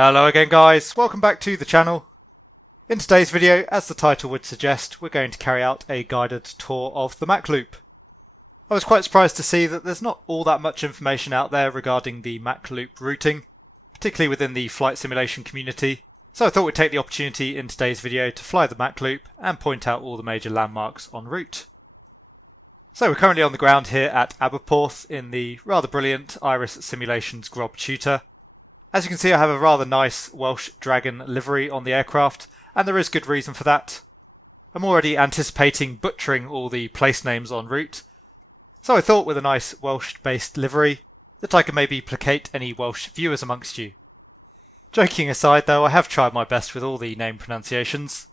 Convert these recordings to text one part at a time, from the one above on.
Hello again guys, welcome back to the channel. In today's video, as the title would suggest, we're going to carry out a guided tour of the Mach Loop. I was quite surprised to see that there's not all that much information out there regarding the Mach Loop routing, particularly within the flight simulation community, so I thought we'd take the opportunity in today's video to fly the Mach Loop and point out all the major landmarks en route. So we're currently on the ground here at Aberporth in the rather brilliant IRIS Simulations Grob Tutor. As you can see, I have a rather nice Welsh Dragon livery on the aircraft, and there is good reason for that. I'm already anticipating butchering all the place names en route, so I thought with a nice Welsh-based livery that I could maybe placate any Welsh viewers amongst you. Joking aside though, I have tried my best with all the name pronunciations.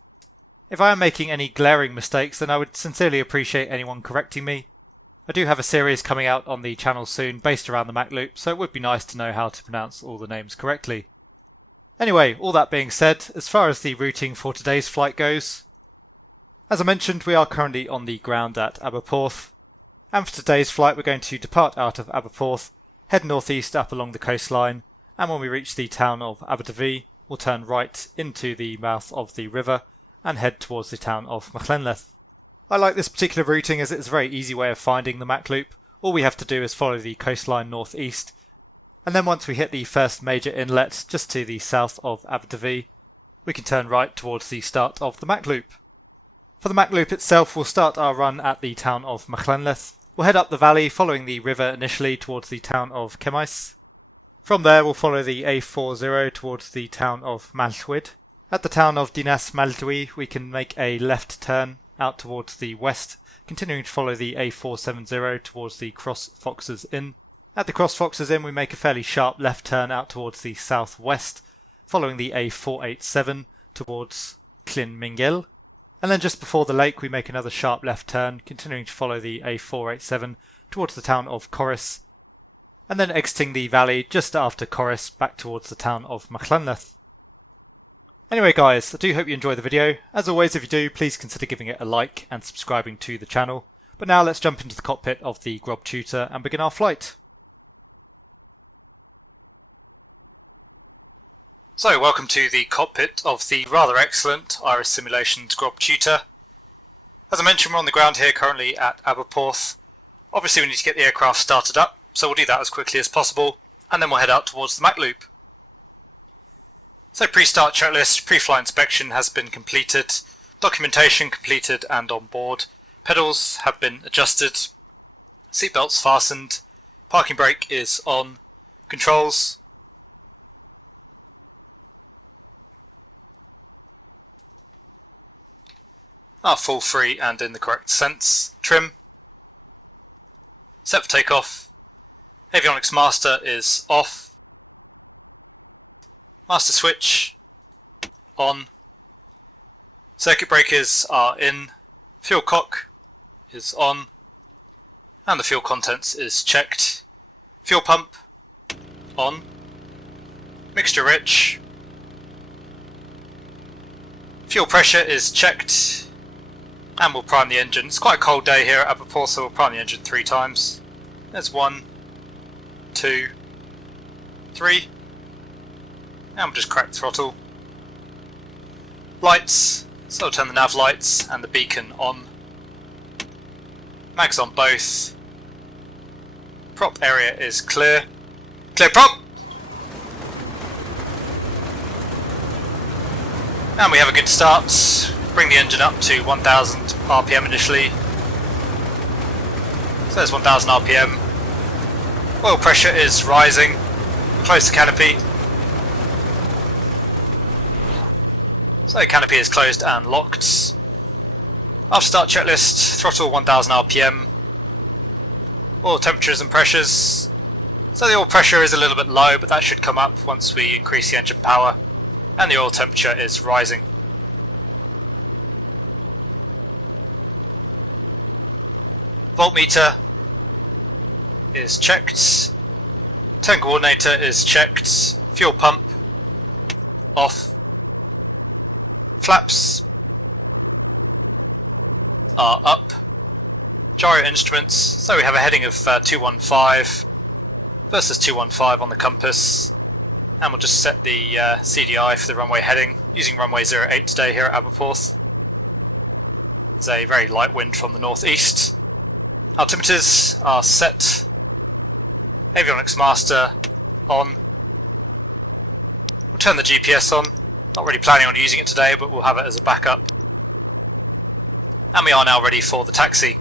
If I am making any glaring mistakes, then I would sincerely appreciate anyone correcting me. I do have a series coming out on the channel soon based around the Mach Loop, so it would be nice to know how to pronounce all the names correctly. Anyway, all that being said, as far as the routing for today's flight goes, as I mentioned, we are currently on the ground at Aberporth, and for today's flight we're going to depart out of Aberporth, head northeast up along the coastline, and when we reach the town of Aberporth, we'll turn right into the mouth of the river and head towards the town of Mach Loop. I like this particular routing as it's a very easy way of finding the Mach Loop. All we have to do is follow the coastline northeast, and then once we hit the first major inlet just to the south of Aberporth, we can turn right towards the start of the Mach Loop. For the Mach Loop itself, we'll start our run at the town of Mach Loop. We'll head up the valley following the river initially towards the town of Cemmaes. From there we'll follow the A40 towards the town of Mallwyd. At the town of Dinas Maldwi we can make a left turn out towards the west, continuing to follow the A470 towards the Cross Foxes Inn. At the Cross Foxes Inn we make a fairly sharp left turn out towards the southwest, following the A487 towards Llyn-Mingil. And then just before the lake we make another sharp left turn, continuing to follow the A487 towards the town of Corris, and then exiting the valley just after Corris back towards the town of Mach Loop. Anyway guys, I do hope you enjoy the video. As always, if you do, please consider giving it a like and subscribing to the channel. But now let's jump into the cockpit of the Grob Tutor and begin our flight. So, welcome to the cockpit of the rather excellent IRIS Simulations Grob Tutor. As I mentioned, we're on the ground here currently at Aberporth. Obviously we need to get the aircraft started up, so we'll do that as quickly as possible, and then we'll head out towards the Mach Loop. So pre-start checklist, pre-flight inspection has been completed, documentation completed and on board, pedals have been adjusted, seatbelts fastened, parking brake is on, controls are full free and in the correct sense, trim, set for takeoff, avionics master is off, master switch on, circuit breakers are in, fuel cock is on, and the fuel contents is checked, fuel pump on, mixture rich, fuel pressure is checked, and we'll prime the engine. It's quite a cold day here at Aberporth, so we'll prime the engine 3 times. There's 1, 2, 3. And we'll just crack the throttle. Lights, so we'll turn the nav lights and the beacon on. Mags on both. Prop area is clear. Clear prop! And we have a good start. Bring the engine up to 1000 RPM initially. So there's 1000 RPM. Oil pressure is rising. Close the canopy. So the canopy is closed and locked. After start checklist, throttle 1000 RPM. Oil temperatures and pressures. So the oil pressure is a little bit low, but that should come up once we increase the engine power. And the oil temperature is rising. Voltmeter is checked. Turn coordinator is checked. Fuel pump off. Flaps are up. Gyro instruments, so we have a heading of 215 versus 215 on the compass. And we'll just set the CDI for the runway heading, using runway 08 today here at Aberporth. There's a very light wind from the northeast. Altimeters are set. Avionics master on. We'll turn the GPS on. Not really planning on using it today, but we'll have it as a backup. And we are now ready for the taxi.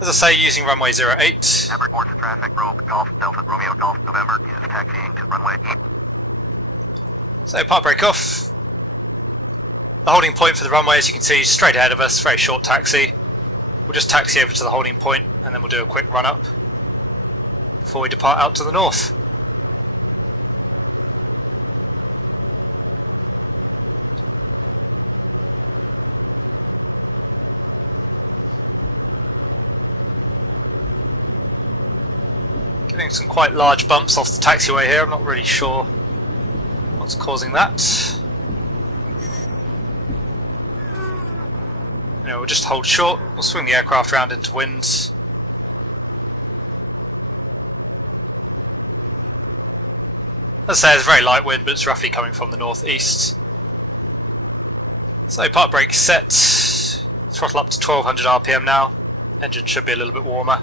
As I say, using runway 08. Aberporth traffic, Rogue Golf, Delta Romeo Golf, November, is taxiing to runway 8. So part break off. The holding point for the runway, as you can see, straight ahead of us, very short taxi. We'll just taxi over to the holding point and then we'll do a quick run up before we depart out to the north. Getting some quite large bumps off the taxiway here, I'm not really sure what's causing that. We'll just hold short, we'll swing the aircraft round into wind. As I say, it's a very light wind, but it's roughly coming from the northeast. So part brake set, throttle up to 1200 RPM now, engine should be a little bit warmer.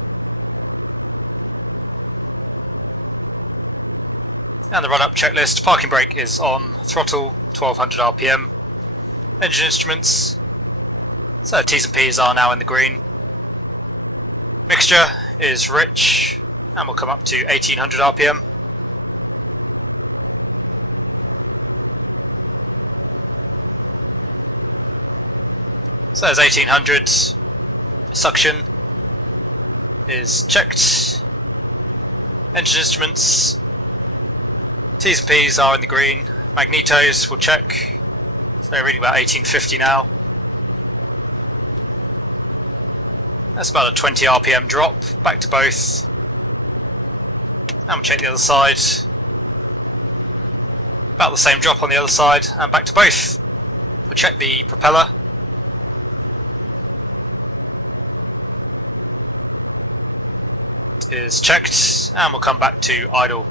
And the run-up checklist, parking brake is on, throttle 1200 RPM, engine instruments, so T's and P's are now in the green. Mixture is rich, and we'll come up to 1800 RPM. So there's 1800, suction is checked, engine instruments, T's and P's are in the green, magnetos we'll check, so they're reading about 1850 now. That's about a 20 RPM drop, back to both, and we'll check the other side, about the same drop on the other side, and back to both. We'll check the propeller, it is checked, and we'll come back to idle.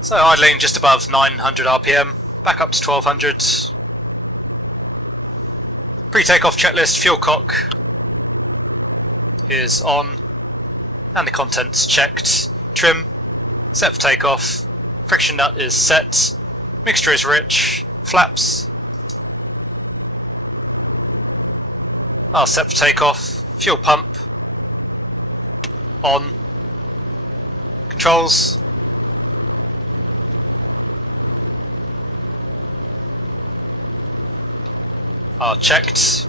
So idling just above 900 RPM, back up to 1200. Pre-takeoff checklist, fuel cock is on, and the contents checked. Trim, set for takeoff, friction nut is set, mixture is rich, flaps are set for takeoff, fuel pump on, controls are checked,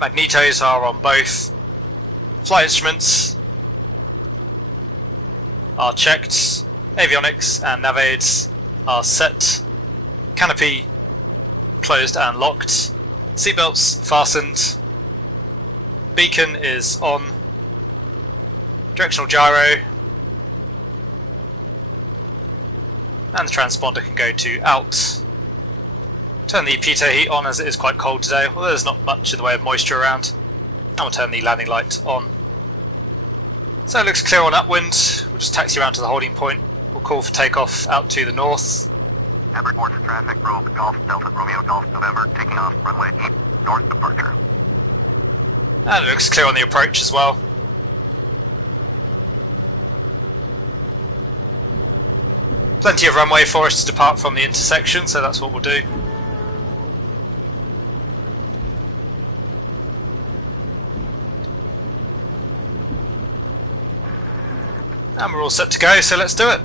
magnetos are on both, flight instruments are checked, avionics and nav aids are set, canopy closed and locked, seatbelts fastened, beacon is on, directional gyro, and the transponder can go to out. Turn the pitot heat on as it is quite cold today, although there's not much in the way of moisture around. And we'll turn the landing light on. So it looks clear on upwind. We'll just taxi around to the holding point. We'll call for takeoff out to the north. Aberporth traffic, Rogue Golf, Delta Romeo Golf, November, taking off runway 8, north departure. And it looks clear on the approach as well. Plenty of runway for us to depart from the intersection, so that's what we'll do. And we're all set to go, so let's do it.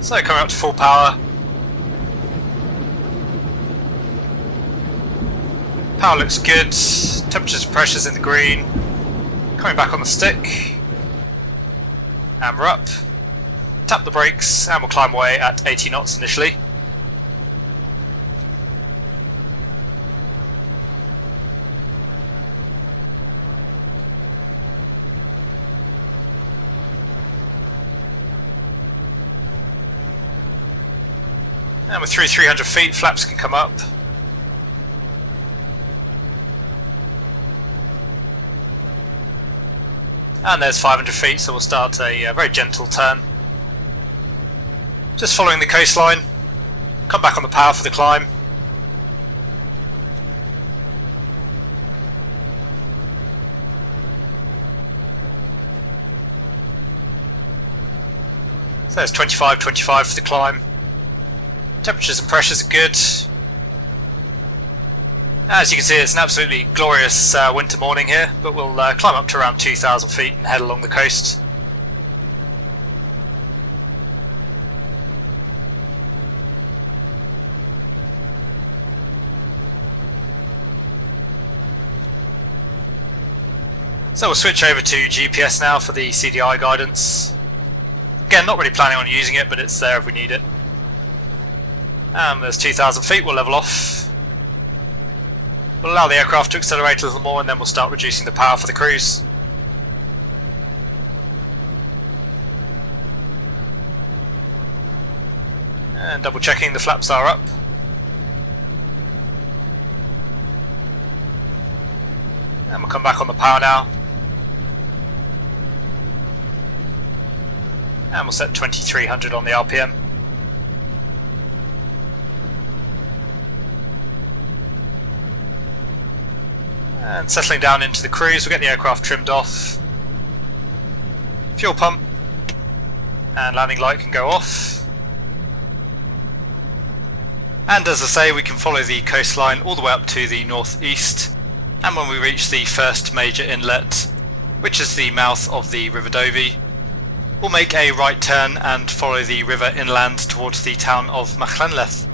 So coming up to full power. Power looks good, temperatures and pressures in the green. Coming back on the stick. And we're up. Tap the brakes and we'll climb away at 80 knots initially. And we're through 300 feet, flaps can come up. And there's 500 feet, so we'll start a very gentle turn. Just following the coastline, come back on the power for the climb. So there's 25 for the climb. Temperatures and pressures are good. As you can see, it's an absolutely glorious winter morning here, but we'll climb up to around 2,000 feet and head along the coast. So we'll switch over to GPS now for the CDI guidance. Again, not really planning on using it, but it's there if we need it. And there's 2,000 feet, we'll level off. We'll allow the aircraft to accelerate a little more and then we'll start reducing the power for the cruise. And double checking the flaps are up. And we'll come back on the power now. And we'll set 2300 on the RPM. And settling down into the cruise, we'll get the aircraft trimmed off. Fuel pump and landing light can go off. And as I say, we can follow the coastline all the way up to the northeast. And when we reach the first major inlet, which is the mouth of the River Dovey, we'll make a right turn and follow the river inland towards the town of Mach Loop.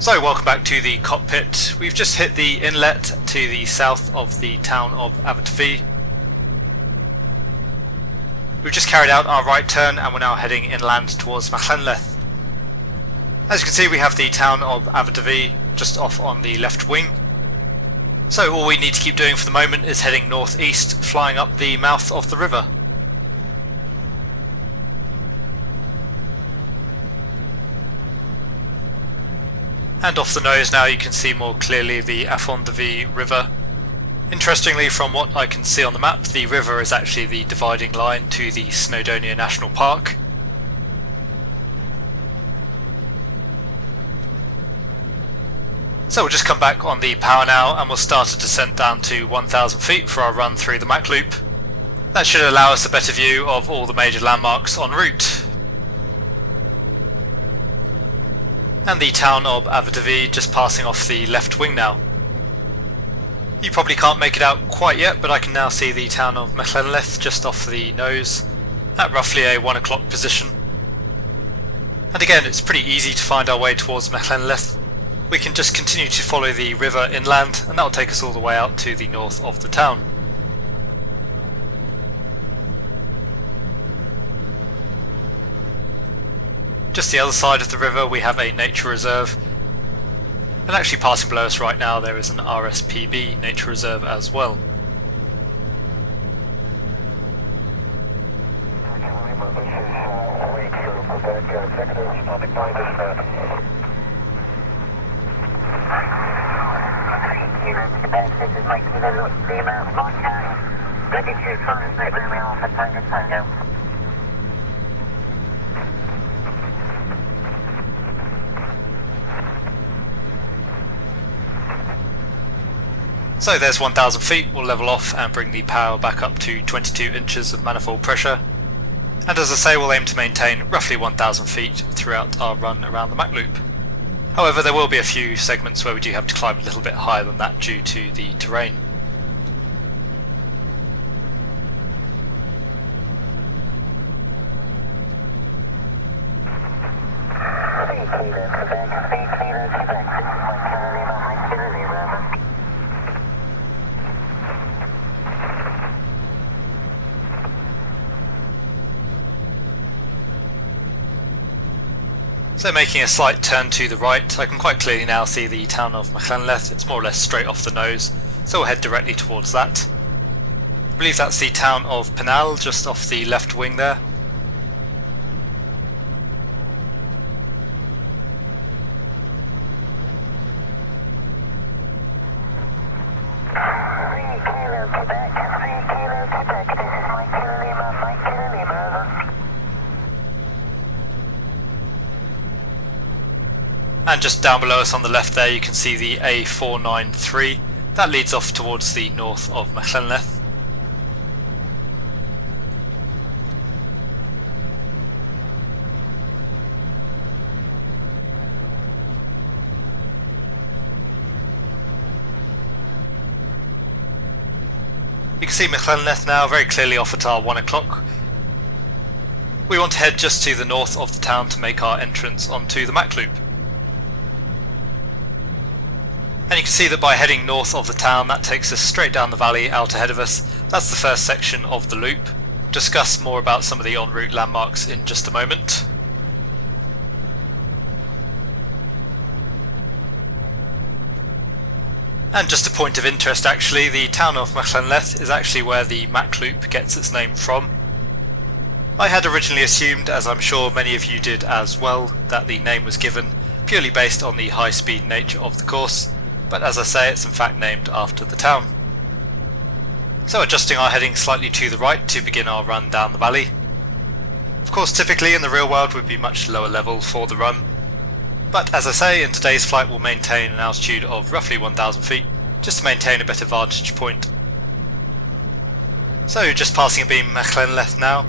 So welcome back to the cockpit. We've just hit the inlet to the south of the town of Aberporth. We've just carried out our right turn and we're now heading inland towards Mach Loop. As you can see, we have the town of Aberporth just off on the left wing. So all we need to keep doing for the moment is heading northeast, flying up the mouth of the river. And off the nose now you can see more clearly the Aberporth river. Interestingly, from what I can see on the map, the river is actually the dividing line to the Snowdonia National Park. So we'll just come back on the power now and we'll start a descent down to 1,000 feet for our run through the Mach Loop. That should allow us a better view of all the major landmarks en route. And the town of Aberporth just passing off the left wing now. You probably can't make it out quite yet, but I can now see the town of Mach Loop just off the nose at roughly a 1 o'clock position. And again, it's pretty easy to find our way towards Mach Loop. We can just continue to follow the river inland and that will take us all the way out to the north of the town. Just the other side of the river we have a nature reserve, and actually passing below us right now there is an RSPB nature reserve as well. So there's 1000 feet, we'll level off and bring the power back up to 22 inches of manifold pressure. And as I say, we'll aim to maintain roughly 1000 feet throughout our run around the Mach Loop. However, there will be a few segments where we do have to climb a little bit higher than that due to the terrain. So making a slight turn to the right, I can quite clearly now see the town of Mach. It's more or less straight off the nose, so we'll head directly towards that. I believe that's the town of Penal, just off the left wing there. And just down below us on the left there you can see the A493, that leads off towards the north of Mach. You can see Mach now very clearly off at our 1 o'clock. We want to head just to the north of the town to make our entrance onto the Mach Loop. And you can see that by heading north of the town, that takes us straight down the valley out ahead of us. That's the first section of the loop. We'll discuss more about some of the en route landmarks in just a moment. And just a point of interest actually, the town of Mach is actually where the Mach Loop gets its name from. I had originally assumed, as I'm sure many of you did as well, that the name was given purely based on the high speed nature of the course. But as I say, it's in fact named after the town. So adjusting our heading slightly to the right to begin our run down the valley. Of course, typically in the real world would be much lower level for the run. But as I say, in today's flight we'll maintain an altitude of roughly 1000 feet, just to maintain a better vantage point. So just passing a beam Mach now.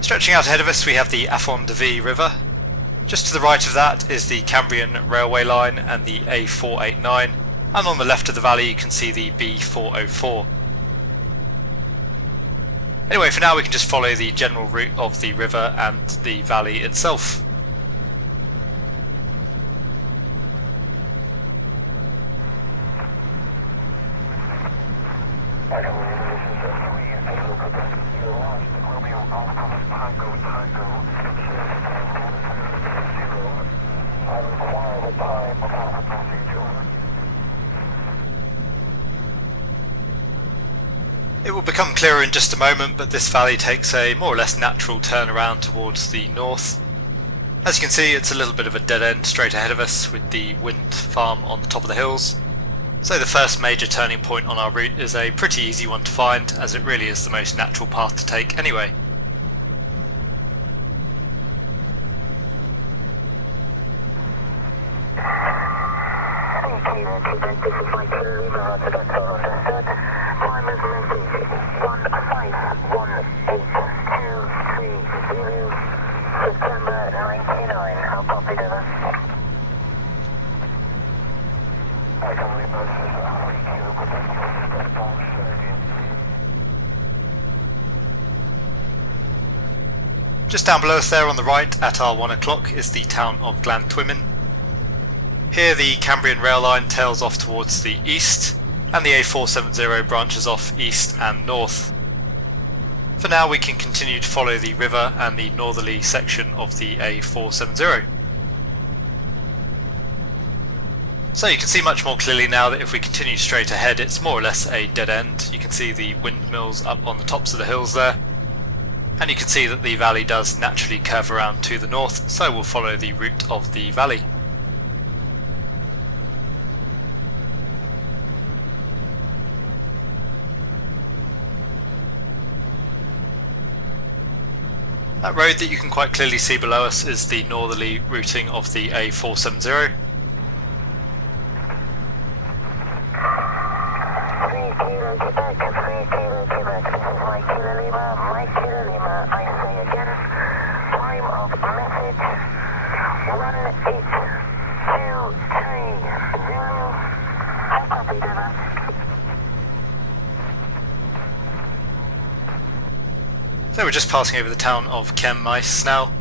Stretching out ahead of us we have the Afon de Vie River. Just to the right of that is the Cambrian railway line and the A489, and on the left of the valley you can see the B404. Anyway, for now we can just follow the general route of the river and the valley itself. It will become clearer in just a moment, but this valley takes a more or less natural turn around towards the north. As you can see, it's a little bit of a dead end straight ahead of us with the wind farm on the top of the hills. So the first major turning point on our route is a pretty easy one to find, as it really is the most natural path to take anyway. Just down below us there on the right at our 1 o'clock is the town of Glantwymin. Here the Cambrian rail line tails off towards the east, and the A470 branches off east and north. For now we can continue to follow the river and the northerly section of the A470. So you can see much more clearly now that if we continue straight ahead it's more or less a dead end. You can see the windmills up on the tops of the hills there. And you can see that the valley does naturally curve around to the north, so we'll follow the route of the valley. That road that you can quite clearly see below us is the northerly routing of the A470. So we're just passing over the town of Kemmais now,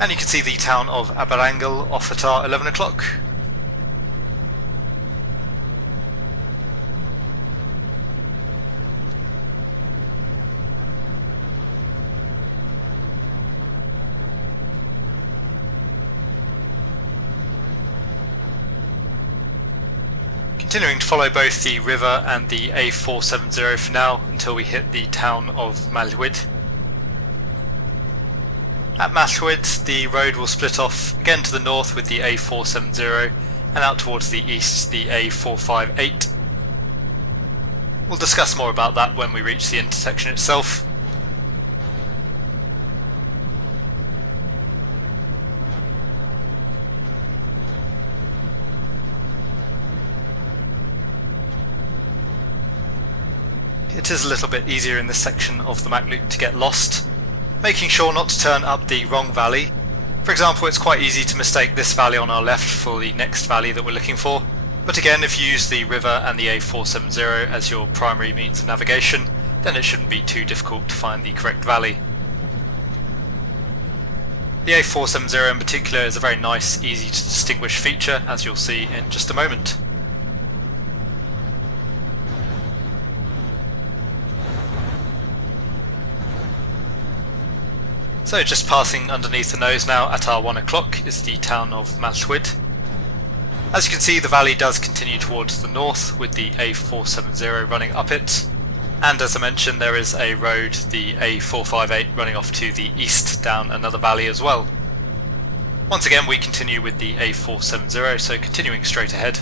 and you can see the town of Aberporth off at our 11 o'clock. Continuing to follow both the river and the A470 for now until we hit the town of Malhwyd. At Malhwyd the road will split off again to the north with the A470 and out towards the east the A458. We'll discuss more about that when we reach the intersection itself. It is a little bit easier in this section of the Mach Loop to get lost, making sure not to turn up the wrong valley. For example, it's quite easy to mistake this valley on our left for the next valley that we're looking for, but again, if you use the river and the A470 as your primary means of navigation, then it shouldn't be too difficult to find the correct valley. The A470 in particular is a very nice, easy to distinguish feature, as you'll see in just a moment. So just passing underneath the nose now at our 1 o'clock is the town of Malhwyd. As you can see, the valley does continue towards the north with the A470 running up it, and as I mentioned there is a road, the A458, running off to the east down another valley as well. Once again we continue with the A470, so continuing straight ahead.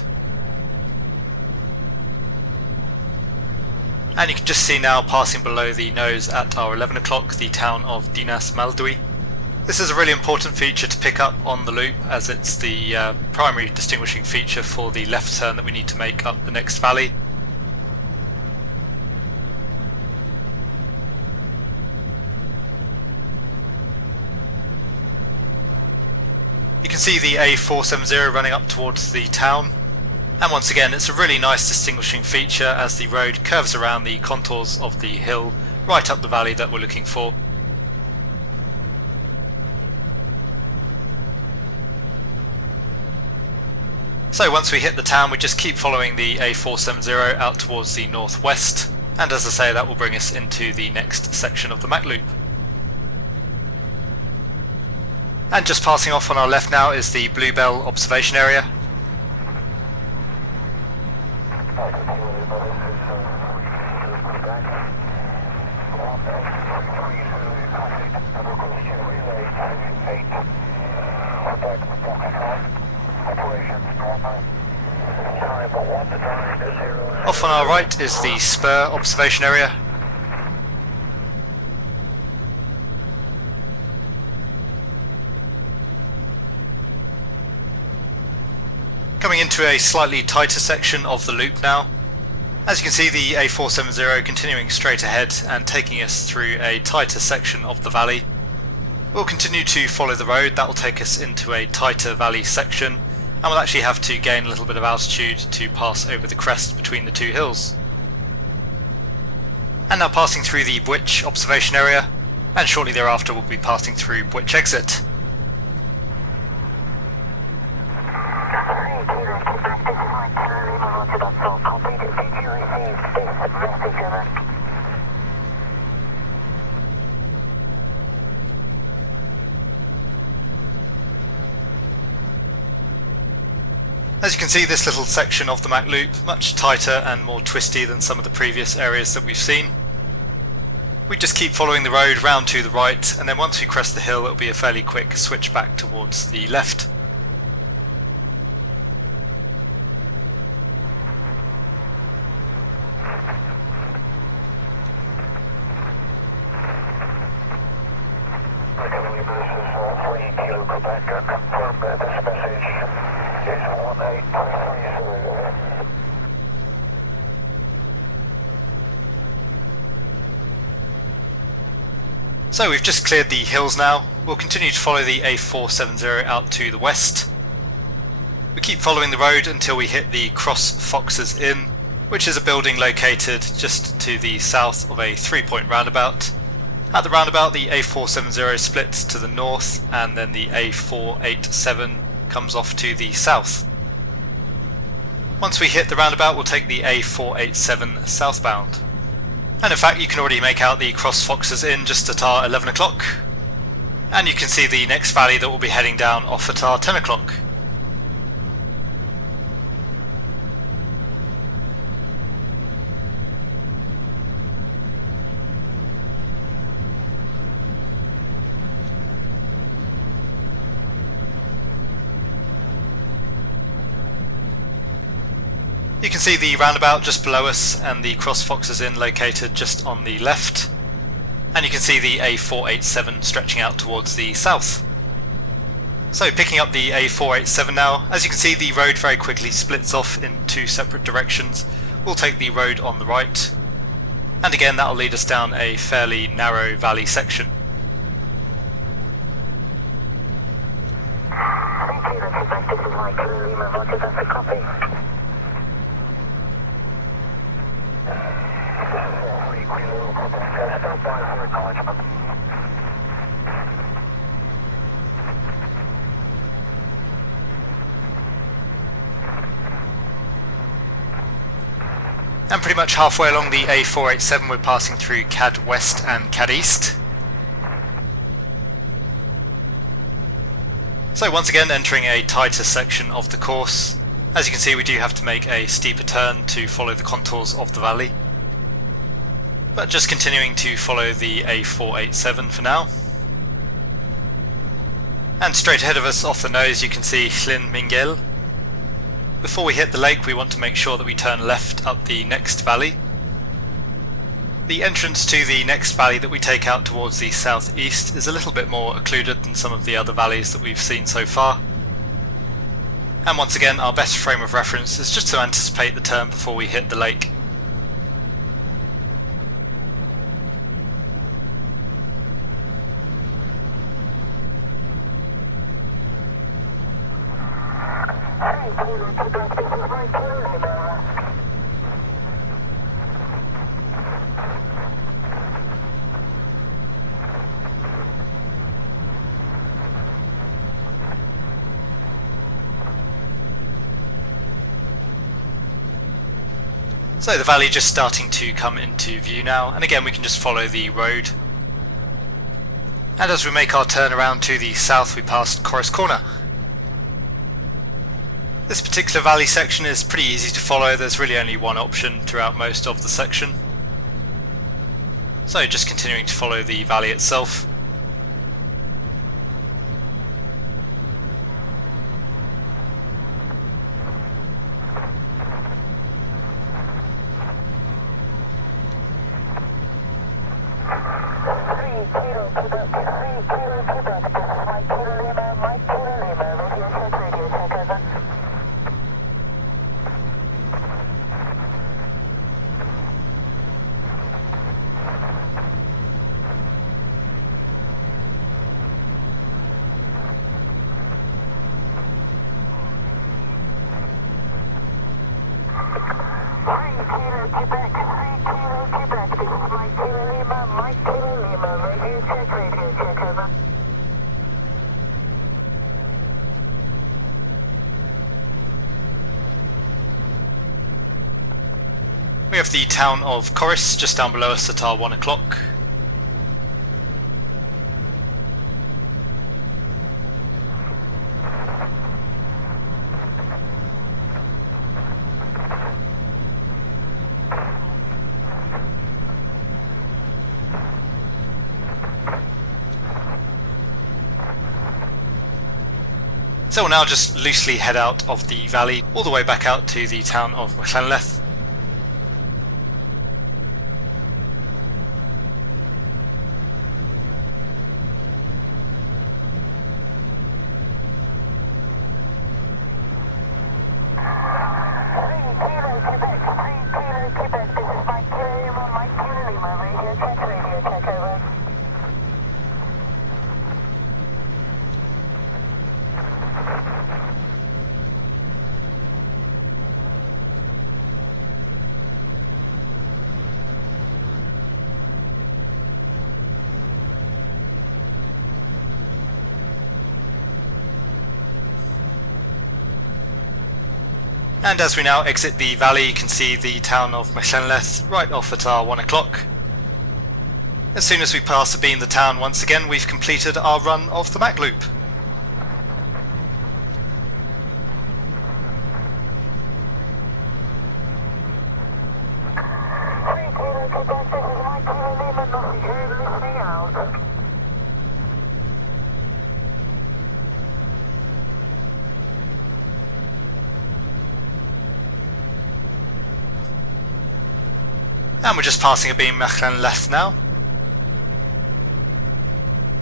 And you can just see now, passing below the nose at our 11 o'clock, the town of Dinas Maldwy. This is a really important feature to pick up on the loop, as it's the primary distinguishing feature for the left turn that we need to make up the next valley. You can see the A470 running up towards the town. And once again, it's a really nice distinguishing feature as the road curves around the contours of the hill right up the valley that we're looking for. So once we hit the town, we just keep following the A470 out towards the northwest, and as I say, that will bring us into the next section of the Mach Loop. And just passing off on our left now is the Bluebell observation area. Off on our right is the Spur observation area. Coming into a slightly tighter section of the loop now. As you can see, the A470 continuing straight ahead and taking us through a tighter section of the valley. We'll continue to follow the road, that will take us into a tighter valley section, and we'll actually have to gain a little bit of altitude to pass over the crest between the two hills. And now passing through the Bwitch observation area, and shortly thereafter we'll be passing through Bwitch exit. As you can see, this little section of the Mach Loop, much tighter and more twisty than some of the previous areas that we've seen. We just keep following the road round to the right, and then once we crest the hill it'll be a fairly quick switch back towards the left. So we've just cleared the hills now. We'll continue to follow the A470 out to the west. We keep following the road until we hit the Cross Foxes Inn, which is a building located just to the south of a 3-point roundabout. At the roundabout, the A470 splits to the north, and then the A487 comes off to the south. Once we hit the roundabout, we'll take the A487 southbound. And in fact, you can already make out the Cross Foxes Inn just at our 11 o'clock. And you can see the next valley that we'll be heading down off at our 10 o'clock. You can see the roundabout just below us and the Cross Foxes Inn located just on the left. And you can see the A487 stretching out towards the south. So picking up the A487 now, as you can see the road very quickly splits off in two separate directions. We'll take the road on the right. And again that'll lead us down a fairly narrow valley section. And pretty much halfway along the A487 we're passing through CAD West and CAD East. So once again entering a tighter section of the course. As you can see, we do have to make a steeper turn to follow the contours of the valley. But just continuing to follow the A487 for now. And straight ahead of us off the nose you can see Llyn Mingel. Before we hit the lake we want to make sure that we turn left up the next valley. The entrance to the next valley that we take out towards the southeast is a little bit more occluded than some of the other valleys that we've seen so far. And once again our best frame of reference is just to anticipate the turn before we hit the lake. So the valley just starting to come into view now, and again we can just follow the road. And as we make our turn around to the south we pass Corris Corner. This particular valley section is pretty easy to follow, there's really only one option throughout most of the section. So just continuing to follow the valley itself. We have the town of Corris just down below us at our 1 o'clock. So we'll now just loosely head out of the valley all the way back out to the town of Mach Loop Run. And as we now exit the valley, you can see the town of Mach Loop Run right off at our 1 o'clock. As soon as we pass the beam the town once again, we've completed our run of the Mach Loop. And we're just passing a beam Mach Loop Run now.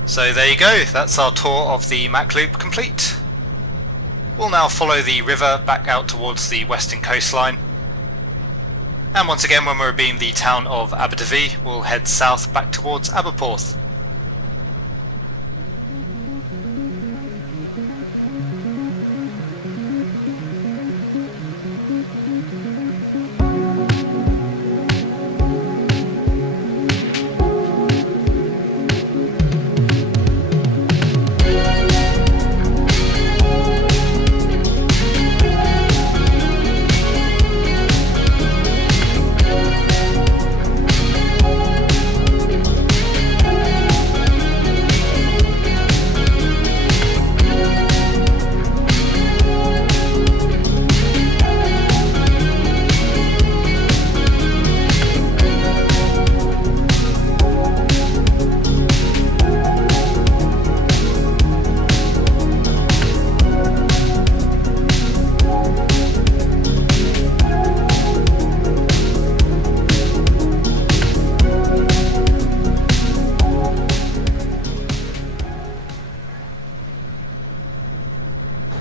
So there you go, that's our tour of the Mach Loop complete. We'll now follow the river back out towards the western coastline. And once again, when we're abeam the town of Aberporth, we'll head south back towards Aberporth.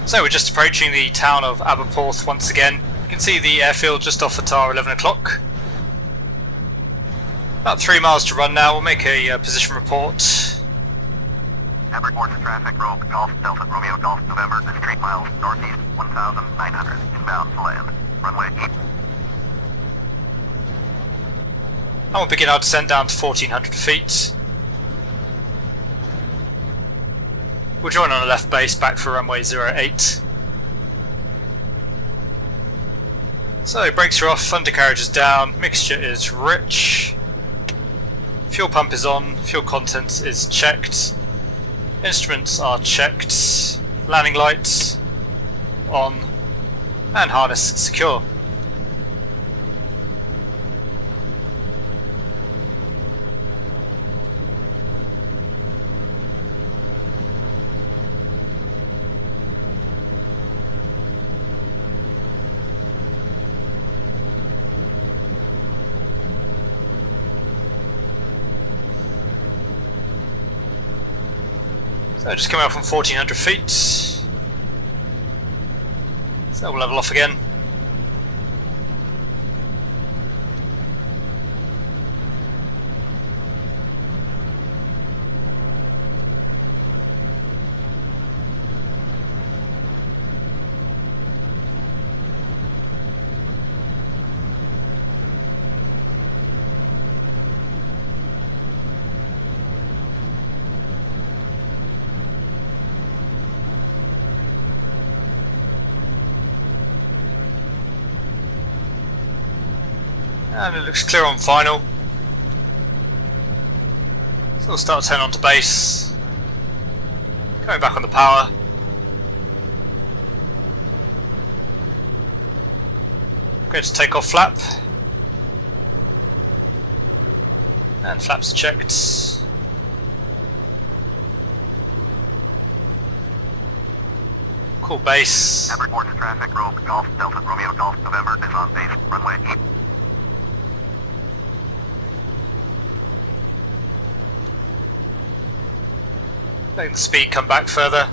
So we're just approaching the town of Aberporth once again. You can see the airfield just off at our 11 o'clock. About 3 miles to run now, we'll make a position report. Aberporth traffic, Rogue Golf Delta Romeo Golf November, discrete miles northeast 1,900, inbound to land, runway 8. And we'll begin our descent down to 1,400 feet. We'll join on a left base back for runway 08. So brakes are off, undercarriage is down, mixture is rich, fuel pump is on, fuel contents is checked, instruments are checked, landing lights on, and harness secure. So just coming up from 1,400 feet, so we'll level off again. And it looks clear on final. So we'll start to turn on to base. Coming back on the power. Going to take off flap. And flaps are checked. Call base. Aberporth traffic, Rogue Golf, Delta Romeo Golf, November is on base, runway 8. Letting the speed come back further.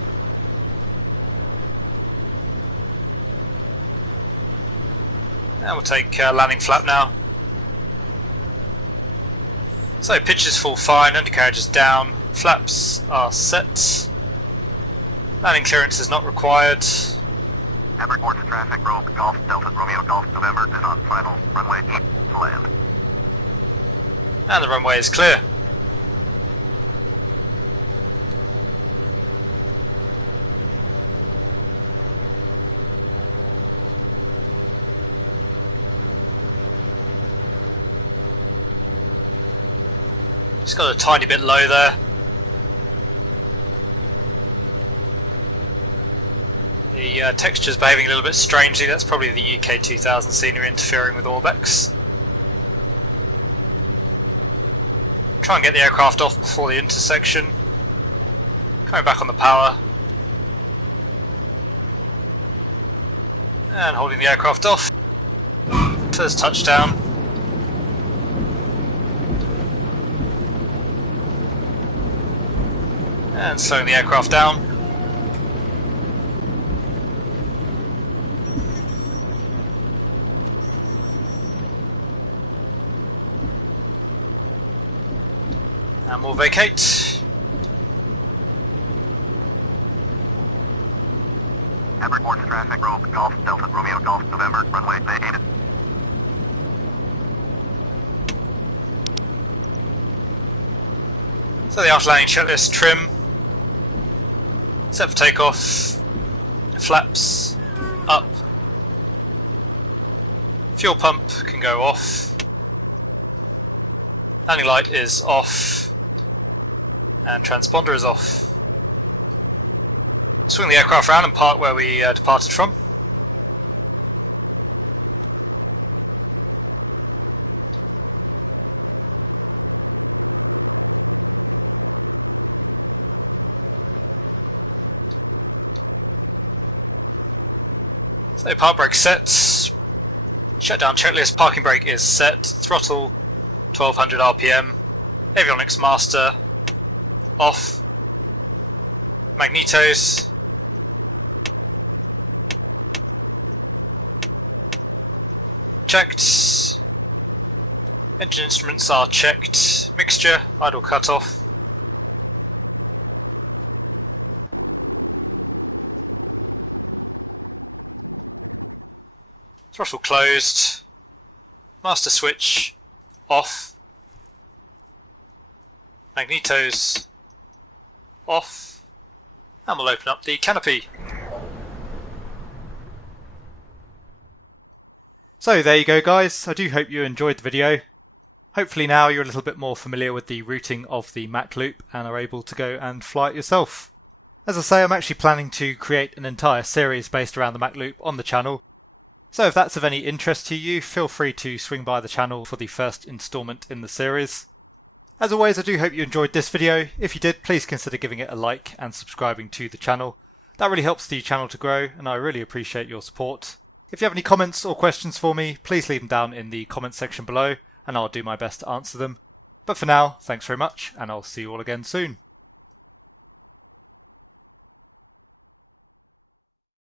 And we'll take landing flap now. So pitch is full fine, undercarriage is down, flaps are set. Landing clearance is not required. Aberporth traffic, Rogue Golf, Delta Romeo Golf, November is on final, runway 8 to land. And the runway is clear. Just got a tiny bit low there. The texture's behaving a little bit strangely. That's probably the UK 2000 scenery interfering with Orbex. Try and get the aircraft off before the intersection. Coming back on the power. And holding the aircraft off. First touchdown. And slowing the aircraft down. And we'll vacate. Aberporth traffic, Rogue Golf, Delta Romeo Golf, November, runway vacated. So the after landing checklist trim. Set for takeoff. Flaps up. Fuel pump can go off. Landing light is off. And transponder is off. Swing the aircraft around and park where we departed from. So park brake set. Shutdown checklist, parking brake is set. Throttle 1200 RPM. Avionics master off. Magnetos checked. Engine instruments are checked. Mixture, idle cutoff. Throttle closed. Master switch off. Magnetos off. And we'll open up the canopy. So there you go guys, I do hope you enjoyed the video. Hopefully now you're a little bit more familiar with the routing of the Mach Loop and are able to go and fly it yourself. As I say, I'm actually planning to create an entire series based around the Mach Loop on the channel. So if that's of any interest to you, feel free to swing by the channel for the first instalment in the series. As always, I do hope you enjoyed this video. If you did, please consider giving it a like and subscribing to the channel. That really helps the channel to grow and I really appreciate your support. If you have any comments or questions for me, please leave them down in the comments section below and I'll do my best to answer them. But for now, thanks very much and I'll see you all again soon.